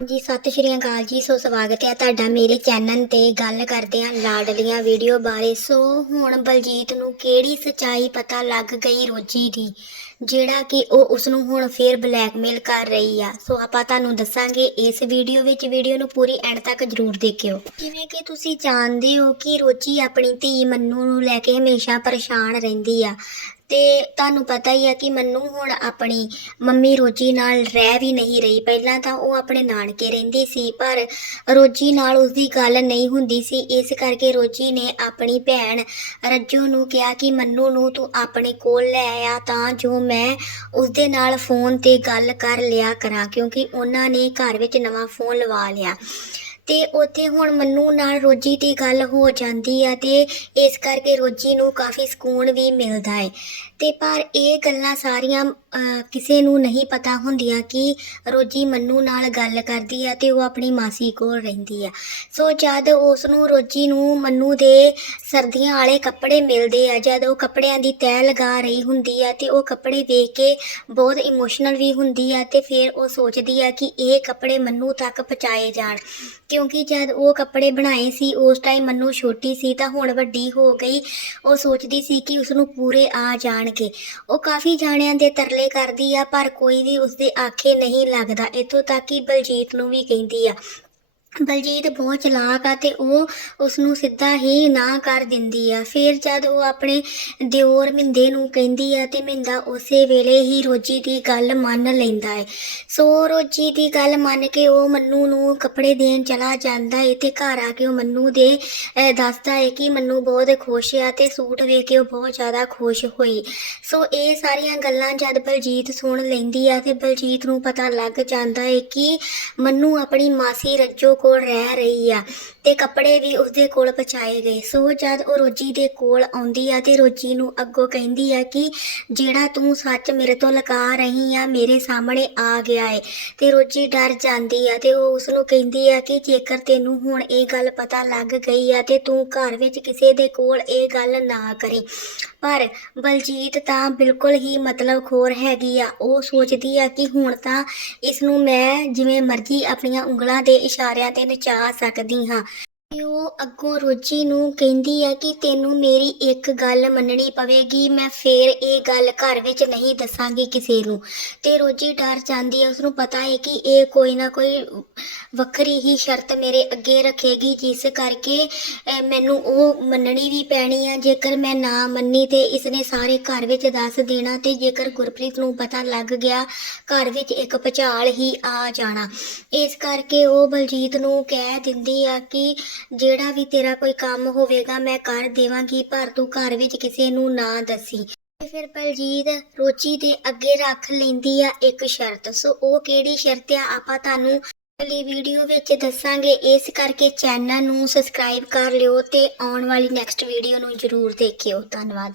ਜੀ ਸਤਿ ਸ਼੍ਰੀ ਅਕਾਲ ਜੀ, ਸੋ ਸਵਾਗਤ ਹੈ ਤੁਹਾਡਾ ਮੇਰੇ ਚੈਨਲ ਤੇ ਗੱਲ ਕਰਦੇ ਹਾਂ ਲਾਡਲੀਆਂ ਵੀਡੀਓ ਬਾਰੇ। ਸੋ ਹੁਣ ਬਲਜੀਤ ਨੂੰ ਕਿਹੜੀ ਸਚਾਈ ਪਤਾ ਲੱਗ ਗਈ ਰੋਜੀ ਦੀ, ਜਿਹੜਾ ਕਿ ਉਹ ਉਸ ਨੂੰ ਹੁਣ ਫੇਰ ਬਲੈਕਮੇਲ ਕਰ ਰਹੀ ਆ। ਸੋ ਆਪਾਂ ਤੁਹਾਨੂੰ ਦੱਸਾਂਗੇ ਇਸ ਵੀਡੀਓ ਵਿੱਚ, ਵੀਡੀਓ ਨੂੰ ਪੂਰੀ ਐਂਡ ਤੱਕ ਜਰੂਰ ਦੇਖਿਓ। ਜਿਵੇਂ ਕਿ ਤੁਸੀਂ ਜਾਣਦੇ ਹੋ ਕਿ ਰੋਜੀ ਆਪਣੀ ਧੀ ਮੰਨੂ ਨੂੰ ਲੈ ਕੇ ਹਮੇਸ਼ਾ ਪਰੇਸ਼ਾਨ ਰਹਿੰਦੀ ਆ। ਤੇ ਤੁਹਾਨੂੰ ਪਤਾ ਹੀ ਆ ਕਿ ਮੰਨੂ ਹੁਣ ਆਪਣੀ ਮੰਮੀ ਰੋਜੀ ਨਾਲ ਰਹਿ ਵੀ ਨਹੀਂ ਰਹੀ। ਪਹਿਲਾਂ ਤਾਂ ਉਹ ਆਪਣੇ ਨਾਨਕੇ ਰਹਿੰਦੀ ਸੀ, ਪਰ ਰੋਜੀ ਨਾਲ ਉਸਦੀ ਗੱਲ ਨਹੀਂ ਹੁੰਦੀ ਸੀ। ਇਸ ਕਰਕੇ ਰੋਜੀ ਨੇ ਆਪਣੀ ਭੈਣ ਰੱਜੋ ਨੂੰ ਕਿਹਾ ਕਿ ਮੰਨੂ ਨੂੰ ਤੂੰ ਆਪਣੇ ਕੋਲ ਲੈ ਆ ਤਾਂ ਜੋ ਮੈਂ ਉਸਦੇ ਨਾਲ ਫੋਨ ਤੇ ਗੱਲ ਕਰ ਲਿਆ ਕਰਾਂ, ਕਿਉਂਕਿ ਉਹਨਾਂ ਨੇ ਘਰ ਵਿੱਚ ਨਵਾਂ ਫੋਨ ਲਵਾ ਲਿਆ। ਤੇ ਉੱਥੇ ਹੁਣ ਮੰਨੂ ਨਾਲ ਰੋਜੀ ਦੀ ਗੱਲ ਹੋ ਜਾਂਦੀ ਆ ਤੇ ਇਸ ਕਰਕੇ ਰੋਜੀ ਨੂੰ ਕਾਫੀ ਸਕੂਨ ਵੀ ਮਿਲਦਾ ਹੈ ਤੇ ਪਰ ਇਹ ਗੱਲਾਂ ਸਾਰੀਆਂ ਕਿਸੇ ਨੂੰ ਨਹੀਂ ਪਤਾ ਹੁੰਦੀਆਂ ਕਿ ਰੋਜੀ ਮੰਨੂ ਨਾਲ ਗੱਲ ਕਰਦੀ ਆ ਤੇ ਉਹ ਆਪਣੀ ਮਾਸੀ ਕੋਲ ਰਹਿੰਦੀ ਆ। ਸੋ ਜਦ ਉਸ ਨੂੰ ਰੋਜੀ ਨੂੰ ਮੰਨੂ ਦੇ ਸਰਦੀਆਂ ਵਾਲੇ ਕੱਪੜੇ ਮਿਲਦੇ ਆ, ਜਦ ਉਹ ਕੱਪੜਿਆਂ ਦੀ ਤੈਅ ਲਗਾ ਰਹੀ ਹੁੰਦੀ ਆ ਤੇ ਉਹ ਕੱਪੜੇ ਵੇਖ ਕੇ ਬਹੁਤ ਇਮੋਸ਼ਨਲ ਵੀ ਹੁੰਦੀ ਆ ਤੇ ਫਿਰ ਉਹ ਸੋਚਦੀ ਆ ਕਿ ਇਹ ਕੱਪੜੇ ਮੰਨੂ ਤੱਕ ਪਹੁੰਚਾਏ ਜਾਣ। ਕਿ ਕਿਉਂਕਿ ਜਦ ਉਹ ਕੱਪੜੇ ਬਣਾਏ ਸੀ, ਉਸ ਟਾਈਮ ਮੰਨੂ ਛੋਟੀ ਸੀ ਤਾਂ ਹੁਣ ਵੱਡੀ ਹੋ ਗਈ। ਉਹ ਸੋਚਦੀ ਸੀ ਕਿ ਉਸ ਨੂੰ ਪੂਰੇ ਆ ਜਾਣਗੇ। ਉਹ ਕਾਫੀ ਜਾਣਿਆਂ ਦੇ ਤਰਲੇ ਕਰਦੀ ਆ, ਪਰ ਕੋਈ ਵੀ ਉਸਦੇ ਆਖੇ ਨਹੀਂ ਲੱਗਦਾ। ਇੱਥੋਂ ਤੱਕ ਕਿ ਬਲਜੀਤ ਨੂੰ ਵੀ ਕਹਿੰਦੀ ਆ ਬਲਜੀਤ ਬਹੁਤ ਚਲਾਕ ਆ ਤੇ ਉਹ ਉਸ ਨੂੰ ਸਿੱਧਾ ਹੀ ਨਾ ਕਰ ਦਿੰਦੀ ਆ। ਫਿਰ ਜਦ ਉਹ ਆਪਣੇ ਦਿਓਰ ਮਿੰਦੇ ਨੂੰ ਕਹਿੰਦੀ ਆ ਤੇ ਮਿੰਦਾ ਉਸੇ ਵੇਲੇ ਹੀ ਰੋਜੀ ਦੀ ਗੱਲ ਮੰਨ ਲੈਂਦਾ ਹੈ ਸੋ ਰੋਜੀ ਦੀ ਗੱਲ ਮੰਨ ਕੇ ਉਹ ਮੰਨੂ ਨੂੰ ਕੱਪੜੇ ਦੇਣ ਚਲਾ ਜਾਂਦਾ ਏ ਤੇ ਘਰ ਆ ਕੇ ਉਹ ਮੰਨੂ ਦੇ ਅਹ, ਦੱਸਦਾ ਏ ਕਿ ਮੰਨੂ ਬਹੁਤ ਖੁਸ਼ ਆ ਤੇ ਸੂਟ ਵੇਖ ਕੇ ਉਹ ਬਹੁਤ ਜ਼ਿਆਦਾ ਖੁਸ਼ ਹੋਈ। ਸੋ ਇਹ ਸਾਰੀਆਂ ਗੱਲਾਂ ਜਦ ਬਲਜੀਤ ਸੁਣ ਲੈਂਦੀ ਆ ਤੇ ਬਲਜੀਤ ਨੂੰ ਪਤਾ ਲੱਗ ਜਾਂਦਾ ਏ ਕਿ ਮੰਨੂ ਆਪਣੀ ਮਾਸੀ ਰੱਜੋ ਕੋਲ ਰਹਿ ਰਹੀ ਆ ਤੇ ਕੱਪੜੇ ਵੀ ਉਸਦੇ ਕੋਲ ਪਹੁੰਚਾਏ ਗਏ। ਸੋ ਜਦ ਉਹ ਰੋਜੀ ਦੇ ਕੋਲ ਆਉਂਦੀ ਆ ਤੇ ਰੋਜੀ ਨੂੰ ਅੱਗੋਂ ਕਹਿੰਦੀ ਆ ਕਿ ਜਿਹੜਾ ਤੂੰ ਸੱਚ ਮੇਰੇ ਤੋਂ ਲੁਕਾ ਰਹੀ ਆ, ਮੇਰੇ ਸਾਹਮਣੇ ਆ ਗਿਆ ਏ। ਤੇ ਰੋਜੀ ਡਰ ਜਾਂਦੀ ਆ ਤੇ ਉਹ ਉਸ ਨੂੰ ਕਹਿੰਦੀ ਆ ਕਿ ਜੇਕਰ ਤੈਨੂੰ ਹੁਣ ਇਹ ਗੱਲ ਪਤਾ ਲੱਗ ਗਈ ਆ ਤੇ ਤੂੰ ਘਰ ਵਿੱਚ ਕਿਸੇ ਦੇ ਕੋਲ ਇਹ ਗੱਲ ਨਾ ਕਰੀ। ਪਰ ਬਲਜੀਤ ਤਾਂ ਬਿਲਕੁਲ ਹੀ ਮਤਲਬ ਖੋਰ ਹੈਗੀ ਆ। ਉਹ ਸੋਚਦੀ ਆ ਕਿ ਹੁਣ ਤਾਂ ਇਸ ਨੂੰ ਮੈਂ ਜਿਵੇਂ ਮਰਜ਼ੀ ਆਪਣੀਆਂ ਉਂਗਲਾਂ ਦੇ ਇਸ਼ਾਰਿਆਂ ਤੇ ਨਚਾ ਸਕਦੀ ਹਾਂ। ਅੱਗੋਂ ਰੋਜੀ ਨੂੰ ਕਹਿੰਦੀ ਹੈ ਕਿ ਤੈਨੂੰ ਮੇਰੀ ਇੱਕ ਗੱਲ ਮੰਨਣੀ ਪਵੇਗੀ, ਮੈਂ ਫੇਰ ਇਹ ਗੱਲ ਘਰ ਵਿੱਚ ਨਹੀਂ ਦੱਸਾਂਗੀ ਕਿਸੇ ਨੂੰ। ਤੇ ਰੋਜੀ ਡਰ ਜਾਂਦੀ ਹੈ ਉਸ ਨੂੰ ਪਤਾ ਹੈ ਕਿ ਇਹ ਕੋਈ ਨਾ ਕੋਈ ਵੱਖਰੀ ਹੀ ਸ਼ਰਤ ਮੇਰੇ ਅੱਗੇ ਰੱਖੇਗੀ, ਜਿਸ ਕਰਕੇ ਮੈਨੂੰ ਉਹ ਮੰਨਣੀ ਵੀ ਪੈਣੀ ਆ। ਜੇਕਰ ਮੈਂ ਨਾ ਮੰਨੀ ਤੇ ਇਸਨੇ ਸਾਰੇ ਘਰ ਵਿੱਚ ਦੱਸ ਦੇਣਾ ਤੇ ਜੇਕਰ ਗੁਰਪ੍ਰੀਤ ਨੂੰ ਪਤਾ ਲੱਗ ਗਿਆ, ਘਰ ਵਿੱਚ ਇੱਕ ਭਚਾਲ ਹੀ ਆ ਜਾਣਾ। ਇਸ ਕਰਕੇ ਉਹ ਬਲਜੀਤ ਨੂੰ ਕਹਿ ਦਿੰਦੀ ਆ ਕਿ ਜਿਹੜਾ ਵੀ ਤੇਰਾ ਕੋਈ ਕੰਮ ਹੋਵੇਗਾ, ਮੈਂ ਕਰ ਦੇਵਾਂਗੀ, ਪਰ ਤੂੰ ਘਰ ਵਿੱਚ ਕਿਸੇ ਨੂੰ ਨਾ ਦੱਸੀ। ਫਿਰ ਬਲਜੀਤ ਰੋਚੀ ਦੇ ਅੱਗੇ ਰੱਖ ਲੈਂਦੀ ਆ ਇੱਕ ਸ਼ਰਤ। ਸੋ ਉਹ ਕਿਹੜੀ ਸ਼ਰਤ ਆ? ਆਪਾਂ ਤੁਹਾਨੂੰ ਅਗਲੀ ਵੀਡੀਓ ਵਿੱਚ ਦੱਸਾਂਗੇ। ਇਸ ਕਰਕੇ ਚੈਨਲ ਨੂੰ ਸਬਸਕ੍ਰਾਈਬ ਕਰ ਲਿਓ ਤੇ ਆਉਣ ਵਾਲੀ ਨੈਕਸਟ ਵੀਡੀਓ ਨੂੰ ਜਰੂਰ ਦੇਖਿਓ। ਧੰਨਵਾਦ।